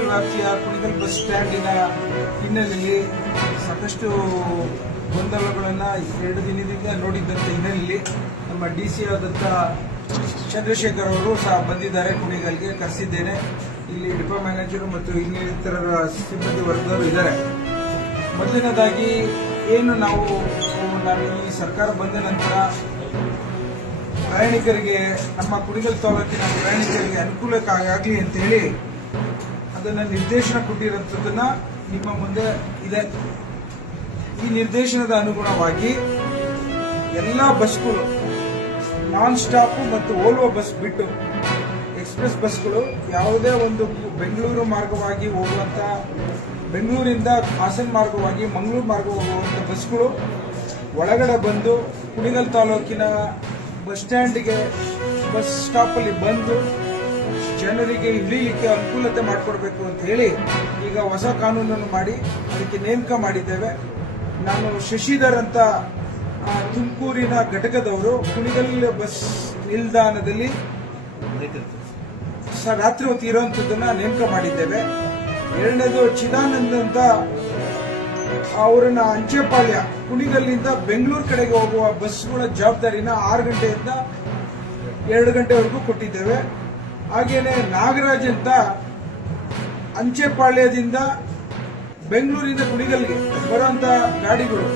ಕುಣಿಗಲ್ ವ್ಯಾಪ್ತಿಯ ಕುಣಿಗಲ್ ಬಸ್ ಸ್ಟ್ಯಾಂಡಿನ ಹಿನ್ನೆಲೆಯಲ್ಲಿ ಸಾಕಷ್ಟು ಗೊಂದಲಗಳನ್ನು 2 ದಿನದಿಂದ ನೋಡಿದ್ದಂಥ ಹಿನ್ನೆಲೆಯಲ್ಲಿ ನಮ್ಮ ಡಿಸಿ ಆದಂಥ ಚಂದ್ರಶೇಖರ್ ಅವರು ಸಹ ಬಂದಿದ್ದಾರೆ. ಕುಣಿಗಲ್ಗೆ ಕರೆಸಿದ್ದೇನೆ. ಇಲ್ಲಿ ಡಿಪೋ ಮ್ಯಾನೇಜರ್ ಮತ್ತು ಇನ್ನಿತರ ಸಿಬ್ಬಂದಿ ವರ್ಗದವರು ಇದ್ದಾರೆ. ಮೊದಲನೇದಾಗಿ ಏನು ನಾನು ಈ ಸರ್ಕಾರ ಬಂದ ನಂತರ ಪ್ರಯಾಣಿಕರಿಗೆ, ನಮ್ಮ ಕುಣಿಗಲ್ ತಾಲೂಕಿನ ಪ್ರಯಾಣಿಕರಿಗೆ ಅನುಕೂಲಕ್ಕಾಗಲಿ ಅಂತ ಹೇಳಿ ಅದನ್ನು ನಿರ್ದೇಶನ ಕೊಟ್ಟಿರುವಂಥದ್ದನ್ನ ನಿಮ್ಮ ಮುಂದೆ ಇದೆ. ಈ ನಿರ್ದೇಶನದ ಅನುಗುಣವಾಗಿ ಎಲ್ಲ ಬಸ್ಗಳು ನಾನ್ ಸ್ಟಾಪ್ ಮತ್ತು ಓಲ್ವೋ ಬಸ್ ಬಿಟ್ಟು ಎಕ್ಸ್ಪ್ರೆಸ್ ಬಸ್ಗಳು ಯಾವುದೇ ಒಂದು ಬೆಂಗಳೂರು ಮಾರ್ಗವಾಗಿ ಹೋಗುವಂತ, ಬೆಂಗಳೂರಿಂದ ಹಾಸನ ಮಾರ್ಗವಾಗಿ ಮಂಗಳೂರು ಮಾರ್ಗ ಹೋಗುವಂತ ಬಸ್ಗಳು ಒಳಗಡೆ ಬಂದು ಕುಣಿಗಲ್ ತಾಲೂಕಿನ ಬಸ್ ಸ್ಟ್ಯಾಂಡ್ಗೆ, ಬಸ್ ಸ್ಟಾಪಲ್ಲಿ ಬಂದು ಜನರಿಗೆ ಇಳಿಲಿಕ್ಕೆ ಅನುಕೂಲತೆ ಮಾಡಿಕೊಡ್ಬೇಕು ಅಂತ ಹೇಳಿ ಈಗ ಹೊಸ ಕಾನೂನನ್ನು ಮಾಡಿ ಅದಕ್ಕೆ ನೇಮಕ ಮಾಡಿದ್ದೇವೆ. ನಾನು ಶಶಿಧರ್ ಅಂತ ತುಮಕೂರಿನ ಘಟಕದವರು ಕುಣಿಗಲ್ ಬಸ್ ನಿಲ್ದಾಣದಲ್ಲಿ ರಾತ್ರಿ ಹೊತ್ತು ಇರುವಂತದ್ದನ್ನ ನೇಮಕ ಮಾಡಿದ್ದೇವೆ. ಎರಡನೇದು ಚಿದಾನಂದ್ ಅಂತ ಅವರನ್ನ ಅಂಚೆಪಾಳ್ಯ ಕುಣಿಗಲ್ಲಿಂದ ಬೆಂಗಳೂರು ಕಡೆಗೆ ಹೋಗುವ ಬಸ್ಗಳ ಜವಾಬ್ದಾರಿನ 6 ಗಂಟೆಯಿಂದ 2 ಗಂಟೆವರೆಗೂ ಕೊಟ್ಟಿದ್ದೇವೆ. ಹಾಗೇನೆ ನಾಗರಾಜ್ ಅಂತ ಅಂಚೆಪಾಳ್ಯದಿಂದ ಬೆಂಗಳೂರಿಂದ ಕುಣಿಗಲ್ಗೆ ಬರುವಂತ ಗಾಡಿಗಳು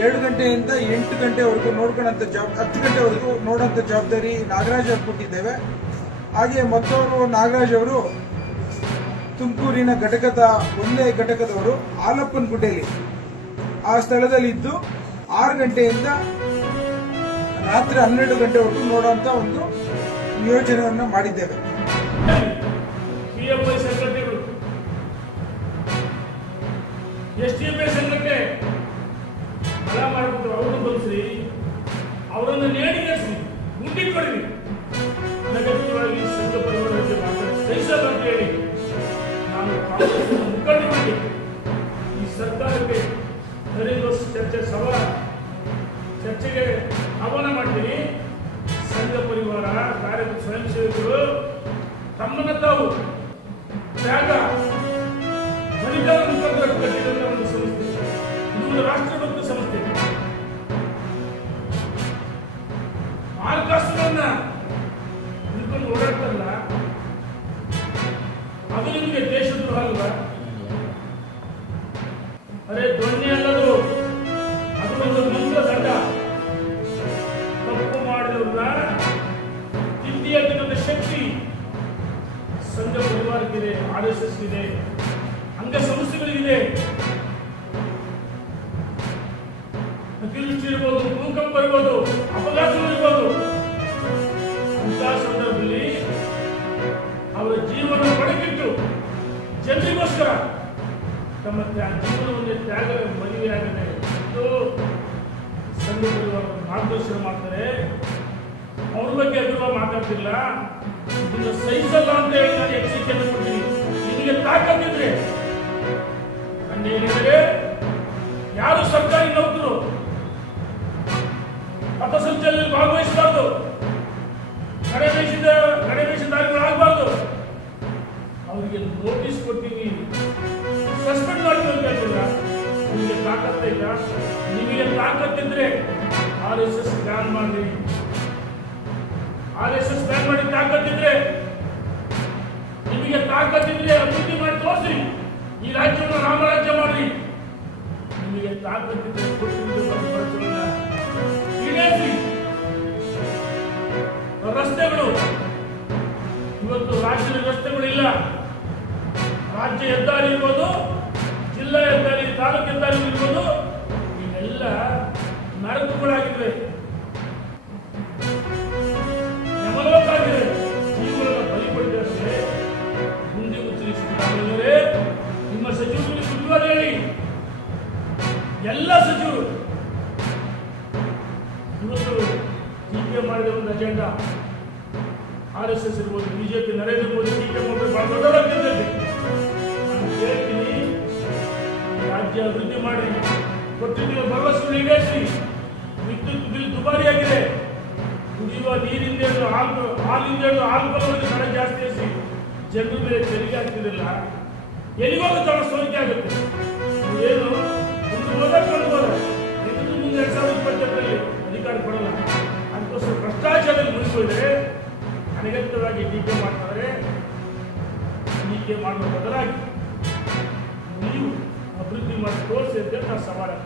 2 ಗಂಟೆಯಿಂದ 8 ಗಂಟೆವರೆಗೂ ನೋಡ್ಕೊಳ್ಳೋಂಥ 10 ಗಂಟೆವರೆಗೂ ನೋಡುವಂತ ಜವಾಬ್ದಾರಿ ನಾಗರಾಜ್ ಅವರು ಕೊಟ್ಟಿದ್ದೇವೆ. ಹಾಗೆ ಮತ್ತವರು ನಾಗರಾಜ್ ಅವರು ತುಮಕೂರಿನ ಒಂದೇ ಘಟಕದವರು ಆಲಪ್ಪನಗುಡ್ಡೆಯಲ್ಲಿ ಆ ಸ್ಥಳದಲ್ಲಿ ಇದ್ದು 6 ಗಂಟೆಯಿಂದ ರಾತ್ರಿ 12 ಗಂಟೆವರೆಗೂ ನೋಡುವಂತ ಒಂದು ನಿಯೋಜನೆಯನ್ನು ಮಾಡಿದ್ದೇವೆ. ಅವರನ್ನು ಬಂದಿಸಿ ಅವರನ್ನು ನೇಣಿಗೇರಿಸಿ ಮುಂದಿಟ್ಕೊಳ್ಳಿ. ಅನಗತ್ಯವಾಗಿ ಸಂಘ ಪರಿವಾರಕ್ಕೆ ಸಹಿಸಲ್ಲ ಅಂತ ಹೇಳಿ ನಾನು ಕಾಂಗ್ರೆಸ್ ಮುಖಂಡರಿಗೆ ಈ ಸರ್ಕಾರಕ್ಕೆ ಚರ್ಚೆಗೆ ಆಹ್ವಾನ ಮಾಡ್ತೀನಿ. ಸಂಘ ಪರಿವಾರ ಕಾರ್ಯಕರ್ತ ಸ್ವಯಂ ಸೇವಕರು ತಮ್ಮನ್ನ ತಾವು ತ್ಯಾಗ ಬಲಿದಾನ ಮುಖಾಂತರ ಕಟ್ಟಿದಂತ ಒಂದು ಸಂಸ್ಥೆ, ಇದು ಒಂದು ರಾಷ್ಟ್ರಭಕ್ತ ಸಂಸ್ಥೆ. ಮಾರ್ಗದರ್ಶನವನ್ನ ನಿಂತ್ಕೊಂಡು ಓಡಾಡ್ತಲ್ಲ, ಅದು ನಿಮಗೆ ದೇಶದ್ರೋಹ ಅಲ್ವಾ? ಅರೆ ಧ್ವನಿ ಅನ್ನೋದು ಅದು ಒಂದು ಮಂತ್ರ ದಂಡ. ತಪ್ಪು ಮಾಡಿದವ್ರನ್ನ ತಿದ್ದಿ ಅನ್ನೋ ಶಕ್ತಿ ಸಂಘ ಪರಿವಾರಕ್ಕಿದೆ, RSS ಇದೆ, ಅಂಗ ಸಂಸ್ಥೆಗಳಿಗಿದೆ. ಅತಿವೃಷ್ಟಿ ಇರ್ಬೋದು, ಭೂಕಂಪ ಇರ್ಬೋದು, ಅಪಘಾತಗಳು ಇರ್ಬೋದು. ಅಂತಹ ಸಂದರ್ಭದಲ್ಲಿ ಅವರ ಜೀವನ ಪಡೆಗಿಟ್ಟು ಜನರಿಗೋಸ್ಕರ ತಮ್ಮ ಜೀವನವನ್ನೇ ತ್ಯಾಗ ಮದುವೆಯಾಗದೆ ಸಂಘ ಪರಿವಾರ ಮಾರ್ಗದರ್ಶನ ಮಾಡ್ತಾರೆ. ಅವ್ರ ಬಗ್ಗೆ ಅಭಿಮಾನ ಮಾತಾಡ್ತಿಲ್ಲ. ಇದನ್ನು ಸಹಿಸಲ್ಲ ಅಂತ ಹೇಳಿ ನಾನು ಎಚ್ಚರಿಕೆಯನ್ನು ಕೊಡ್ತೀನಿ. ನಿಮಗೆ ತಾಕತ್ತಿದ್ರೆ ಹೇಳಿದರೆ ಯಾರು ಸರ್ಕಾರಿ ನೌಕರು ಪಥಸಂಚಲನದಲ್ಲಿ ಭಾಗವಹಿಸಬಾರ್ದು, ಆಗಬಾರ್ದು. ಅವರಿಗೆ ನೋಟಿಸ್ ಕೊಟ್ಟಿವಿ, ಸಸ್ಪೆಂಡ್ ಮಾಡ್ತೀವಿ ಅಂತ ಹೇಳ್ತಿಲ್ಲ. ನಿಮಗೆ ತಾಕತ್ತ ಇಲ್ಲ. ನಿಮಗೆ ತಾಕತ್ತಿದ್ರೆ RSS ಬ್ಯಾನ್ ಮಾಡಿ, RSS ಬ್ಯಾನ್ ಮಾಡಿ ತಾಕತ್ತಿದ್ರೆ, ನಿಮಗೆ ತಾಕತ್ತಿದ್ರೆ ಅಭಿವೃದ್ಧಿ ಮಾಡಿ ತೋರಿಸಿ. ಈ ರಾಜ್ಯವನ್ನು ರಾಮರಾಜ್ಯ ಮಾಡಿ. ನಿಮಗೆ ತಾಕತ್ತಿದ್ರೆ ಈಡೇರಿಸಿ. ರಸ್ತೆಗಳು ಇವತ್ತು ರಾಜ್ಯದ ರಸ್ತೆಗಳಿಲ್ಲ. ರಾಜ್ಯ ಹೆದ್ದಾರಿ ಇರ್ಬೋದು, ಜಿಲ್ಲಾ ಹೆದ್ದಾರಿ, ತಾಲೂಕು ಹೆದ್ದಾರಿ ಇರ್ಬೋದು, ಇವೆಲ್ಲ ನರಕಗಳಾಗಿವೆ, ಯಮಲೋಕಾಗಿದೆ. ಜೀವಗಳನ್ನು ಬಲಿ ಪಡೆದಿದ್ದಾರೆ. ಮುಂದೆ ತಿಳಿಸಿದ್ದಾರೆ. ನಿಮ್ಮ ಸಚಿವರಿಗೆ ಬುದ್ಧಿವಾದ ಹೇಳಿ. ಎಲ್ಲ ಸಚಿವರು ಇವತ್ತು ಟೀಕೆ ಮಾಡಿದ ಒಂದು ಅಜೆಂಡಾ RSS ಇರ್ಬೋದು, ಬಿಜೆಪಿ ನರೇಂದ್ರ ಮೋದಿ ಟೀಕೆ ಮಾಡಿದ್ರೆ ಬಹಳ ದೊಡ್ಡದಾಗ್ತದೆ. ನಾನು ಹೇಳ್ತೀನಿ, ರಾಜ್ಯ ಅಭಿವೃದ್ಧಿ ಮಾಡಿ, ಕೊಟ್ಟಿರುವ ಭರವಸೆ ಈಡೇರಿಸಿ. ವಿದ್ಯುತ್ ಬಿಲ್ ದುಬಾರಿಯಾಗಿದೆ. ಕುಡಿಯುವ ನೀರಿಂದ ಹಾಲಿಂದ ಆಲ್ಕೋಹಾಲ್ ದರ ಜಾಸ್ತಿ ಜನರ ಮೇಲೆ ತೆರಿಗೆ ಹಾಕ್ತಿರಲಿಲ್ಲ, ಎಲ್ಲಿಗೋಗುತ್ತಲ್ಲ ಸೋರಿಕೆ ಆಗುತ್ತೆ. ಏನು ಮುಂದೆ ಓದಕ್ಕೊಂಡ್ಬೋದ ಮುಂದೆ 2028 ಅಧಿಕಾರ ಕೊಡಲ್ಲ. ಅದಕ್ಕೋಸ್ಕರ ಭ್ರಷ್ಟಾಚಾರದಲ್ಲಿ ಮುಗಿಸಿದ್ರೆ ಅನಗತ್ಯವಾಗಿ ಟೀಕೆ ಮಾಡ್ತಾರೆ. ಟೀಕೆ ಮಾಡುವ ಬದಲಾಗಿ ನೀವು ಅಭಿವೃದ್ಧಿ ಮಾಡಿ ತೋರಿಸಿ ಅಂತ ನಾವು ಸವಾಲು